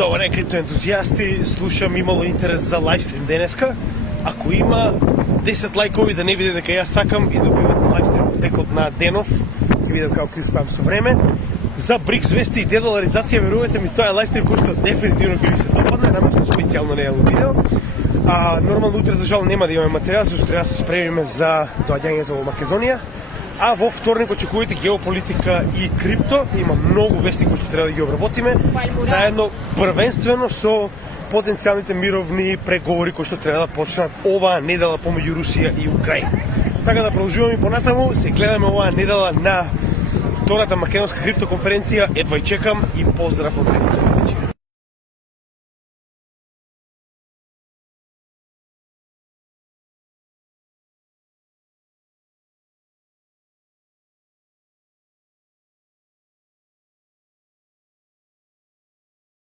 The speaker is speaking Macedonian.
Добре, криптоентузијасти, слушам имало интерес за лайвстрим денеска. Ако има 10 лајкови да не види дека јас сакам и добивате лайвстрим во текот на денов, ќе видам како ќе спам со време. За БРИКС вести и дедоларизација, верувате ми, тоа е лайвстрим кој што дефинитивно ќе ви се допадне, намесно специјално не е видео. Нормално утре за жал нема да имаме материјал, зашто треба да се спремиме за доаѓањето во Македонија. А во вторник очекувате геополитика и крипто. Има многу вести кои што треба да ги обработиме. Заедно првенствено со потенцијалните мировни преговори кои што треба да почнат оваа недела помеѓу Русија и Украина. Така да продолжуваме и понатаму, се гледаме оваа недела на втората македонска криптоконференција. Едва и чекам и поздрав од крипто.